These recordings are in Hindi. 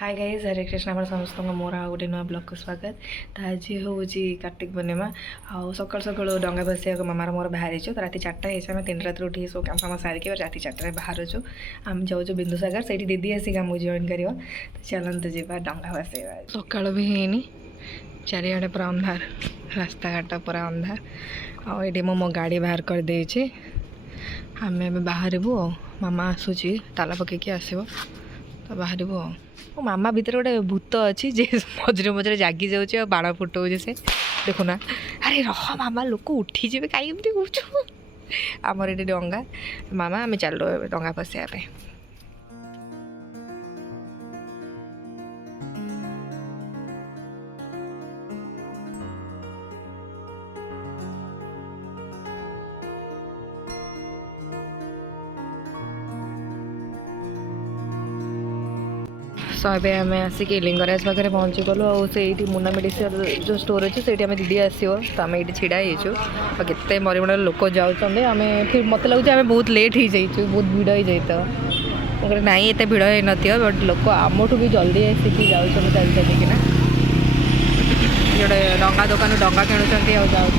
हाय गाइज हरे कृष्ण आप समस्त मोर आ गोटे नुआ ब्लॉग को स्वागत। तो आज हूँ कार्तिक पूर्णिमा आउ सकाल सकाल डंगा बसैया मामार मोर बाहर तो राति 4टा आम 3 रात उठी सब काम साम सारिक राति 4टार बाहर आम जाऊँ बिंदुसागर से दीदी आसिक आमको जॉइन कर। तो चलते जा डंगा बसैया। सकाल भी है चारिआडे पूरा अंधार रास्ता घाट पूरा अंधार आईटी मो गाड़ी बाहर कर देछि। आम बाहरबू मामा आसूची ताला पकईकि आसो तो बाहरबू मो मामा भितर गोटे भूत अच्छी जे मझे मझे जागी जाऊँ बाण फुटाऊे से देखुना। अरे रह मामा लोक उठीजे कहीं कौच आमर ये डंगा मामा आम चलो डंगा बसैया। सो आम आसिक लिंगराज पाखे पहुँची गलु आईटी मुना मेडिसिन जो स्टोर अच्छे से दीदी आसो तो आम ये ढड़ा हो केते मरीमण लोक जाऊँगे आम फिर मत लगे आम बहुत लेट हो जाइए बहुत भिड़ हो जाए ना ये भिड़ हो न बट लोक आमठू भी जल्दी आसिक जाऊँ चल चलिकिना जोड़े डंगा दुकान डंगा किणुच्च जाऊँ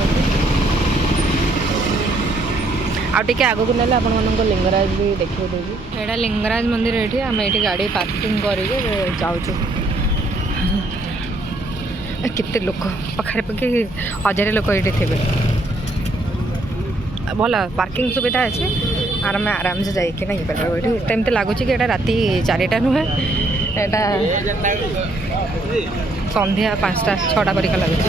आगे आगक ना आपण मानक लिंगराज भी देखिए देवी यहाँ लिंगराज मंदिर ये आम ये गाड़ी पार्किंग करके जाऊँ केते लोक पाखे पाखे 1000 लोक ये थे भल पार्किंग सुविधा अच्छे आराम से जाइए ना ये एमती लगुच कि राति 4टा नुहे संध्या 5टा 6टा परिका लगुच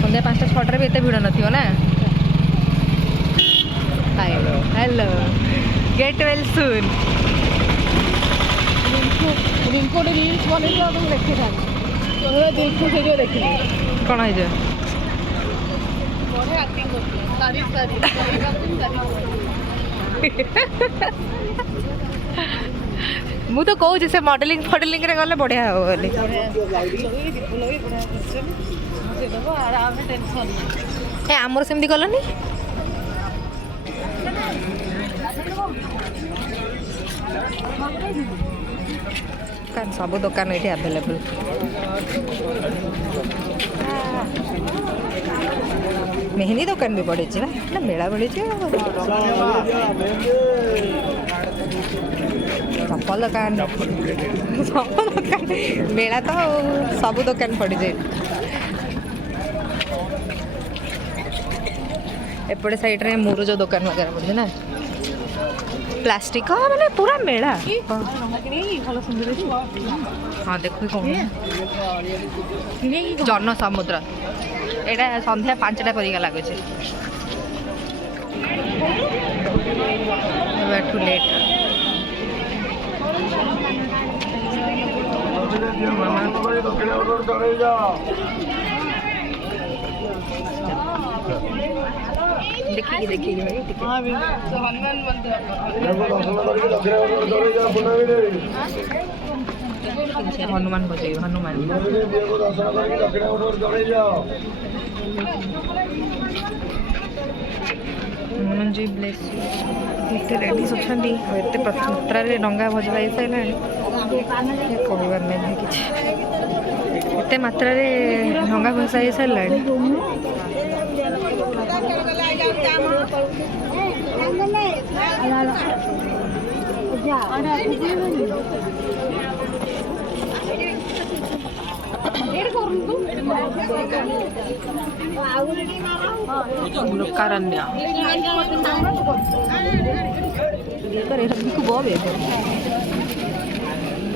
संध्या 5टा 6टार भी एत भिड़ न ना। Hello get well soon रिंको reels बने देखी देखी कौन है मु तो कहूँ से मॉडलिंग फॉडलिंग रे गले बढ़िया हो बोली आमर सेमती गलनी सब दुकान ये अवेलेबल मेहंदी दुकान भी पड़ी ना मेला पड़ी चप्पल दुकान मेला तो सब दुकान पड़ी जाए एपटे साइड रे मुरुज दुकान वगैरह पड़े ना प्लास्टिक हाँ मैंने पूरा मेला हाँ देखो कौन जन समुद्र यहाँ संध्या 5टा परिका लगुच टू लेट देखिए देखिए हनुमान बजे हनुमान हनुमान जी ब्लेस एत लेडीज अच्छा एत मात्रा डंगा भजा हो सारा कहबार नहीं कि एत मात्रा डंगा भसा हो सारा लोकारण्य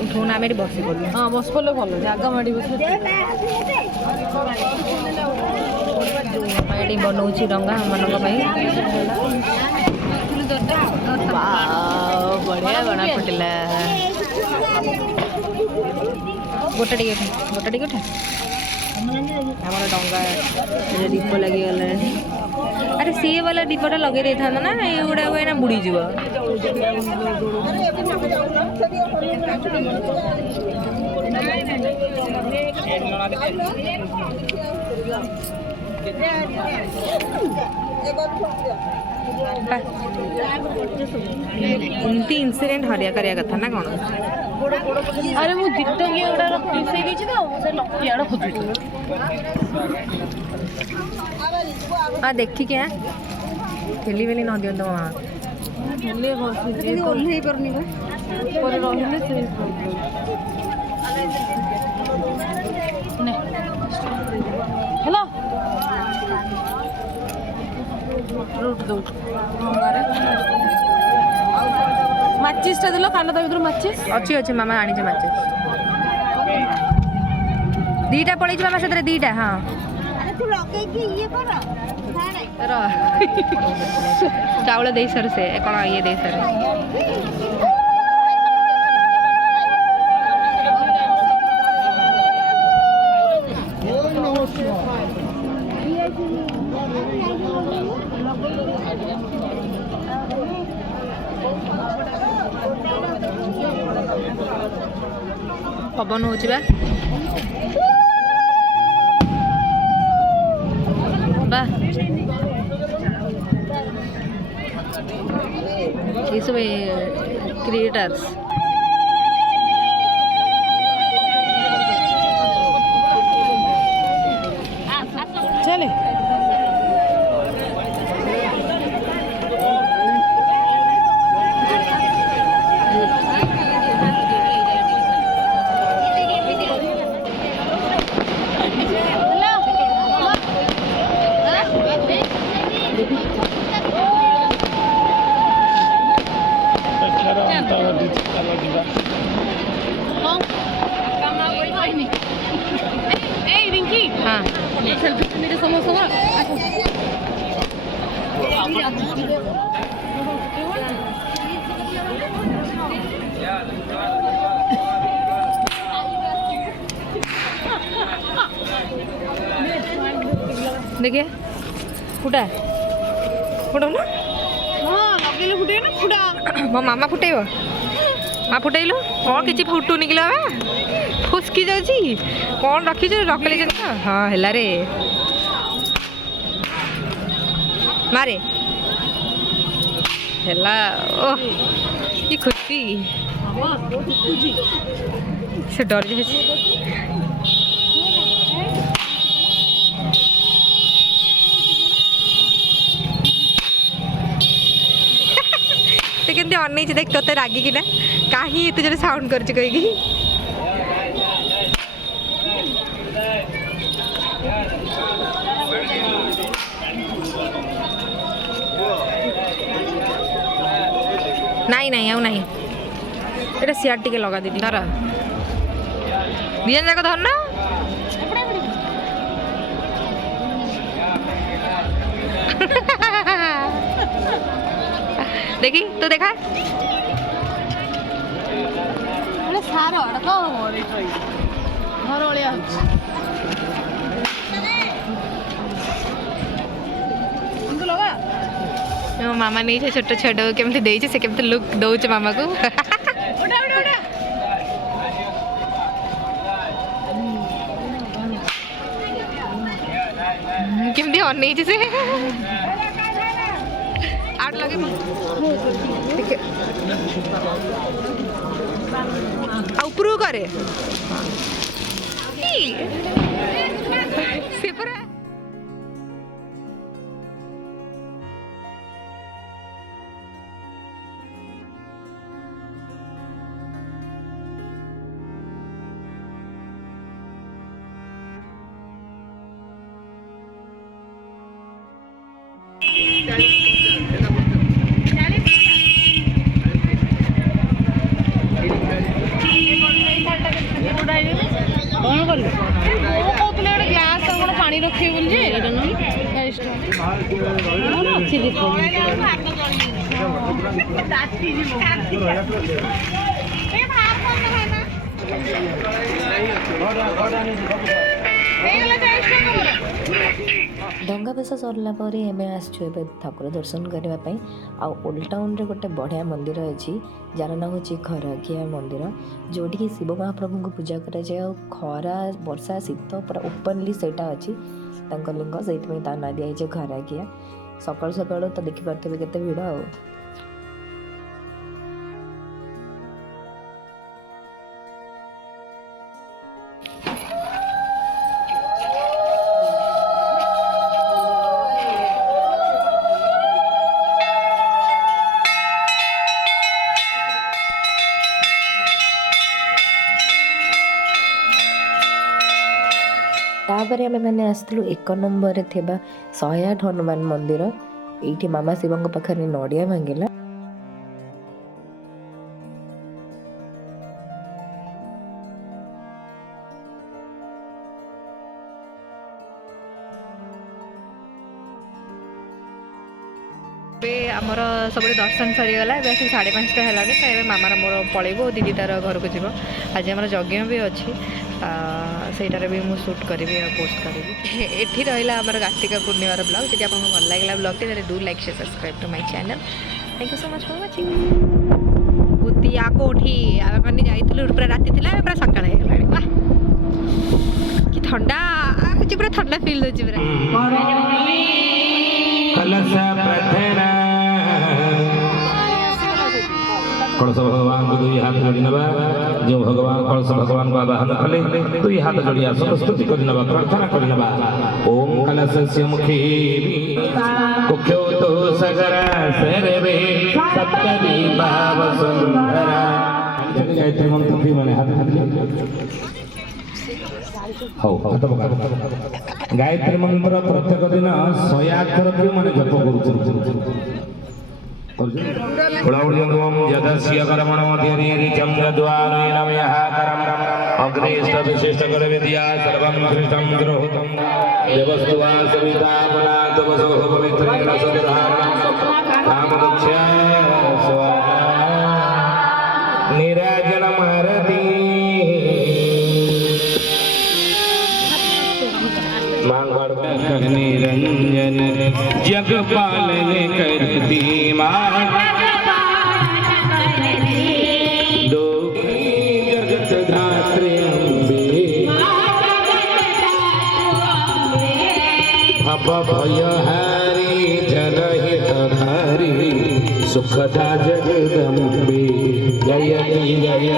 उठौना आम बस पड़े हाँ बस पड़े भल जगह माड़ी बस ये बनाऊँ डंगा मान बढ़िया बना फुटला गोटे टिकेट आम डंगा दीप लगी गला अरे सी वाला दीपटा लगे दे था ना ये गुड़ा बुड़ीज ଏମିତି ଇନ୍ସିଡେଣ୍ଟ ହରିଆ କରିବା କଥା ନା କ'ଣ? अरे मु दिटंगिया गुडा रखी देछि तो से लकियाडा खोजुछु देखिକି ଠେଲି ବେଲି ନ ଦିଅନ୍ତୁ ମାମା। ले बस ओल्हे करनी बा पर रहिले से ने हेलो रूट दो माचिस टा दिलो कांडा भितर माचिस अच्छी अच्छी मामा आनी माचिस दीटा पड़े मामा से दीटा हाँ चाउल दे सर से कौन ये दे सर पवन हो ये सब क्रिएटर्स चले हाँ सेल्फी मेरे समोसा देखिए फुटा फुटा ना हाँ लगेले फुटे ना फुटा मो मामा फुटेब माँ फुटेलु कौन किसी फुटुनी कि फुसकी जाऊँगी कौन रखी रखले हाँ है रे मारे है ओह कि खुशी से डर जाए केमती अनई देख तो रागिकी ना कहीं एत जो साउंड कर नहीं नहीं आउ नहीं ये सियार टिके लगा दीदी धर दिजन जाक धर ना देखी तो देखा सार घर ओलिया मो मामा नहीं छोट छोट केमती देइछे से केमती लुक दउछ मामा को केमती अनई से आठ लगे ऊपर करे से पूरा कौन कर ग्लास पानी रखे डंगा बेस सरला ठाकुर दर्शन करने ओल्ड टाउन रे गोटे बढ़िया मंदिर अच्छी जार ना हूँ खराखिया मंदिर जोटी शिव महाप्रभु को पूजा कराए खरा वर्षा शीत पूरा ओपनली सेटा अच्छी लिंग से ना दिखाई खराखिया सकाळु सकाळु तो देखिपारे केते भिड़ आ। तापर आम मैंने आसलु 1 नंबर थे 108 हनुमान मंदिर। ये मामा शिव पाखे नड़िया भांगिला। आमर सब दर्शन सरीगला ए 5:30 है तो ये मामार मोर पलैबू दीदी तार घर को जीव। आज आम यज्ञ भी अच्छी सेटार भी मुझे शूट करी पोस्ट करी। ये रहा आम कार्तिक पूर्णिमार ब्लॉग। जब आपको भल लगे ब्लॉग टी डू like share subscribe to my channel. Thank you so much for watching. बुतिया कोठी आम मैंने जाइलु पूरा राति थी पूरा सका वाह कि ठंडा आज पूरा ठंडा फिल हो कलश भगवान को 2 हाथ जोड़ी नवा। जो भगवान कलश भगवान को आवाहन कले 2 हाथ जोड़ी आसन स्तुति कर नवा प्रार्थना कर नवा। ओम कलशस्य मुखे कुख्योतो सगरा सर्वे सप्तदीपाव सुंदरा। गायत्री मंत्र भी माने हाथ हो हाथ पका। गायत्री मंत्र प्रत्येक दिन 108 थर भी माने जप करू। कुलौड्यं यदस्य कर्मणोऽधिरीरिचं यद्वारेण मयाकरम् अग्रेष्टविशिष्टकर विद्या सर्वं कृष्णं द्रोहितं देवस्तु वा सविता पुनातु वसोः पवित्रेण सदधारणं कामदुच्छा स्वाहा निराजनमहरति निरंजन जगपालन करती माँ दो जगत धात्री अम्बे भव भयहारी जनहितकारी सुखदा जगदम्बे जयति जय।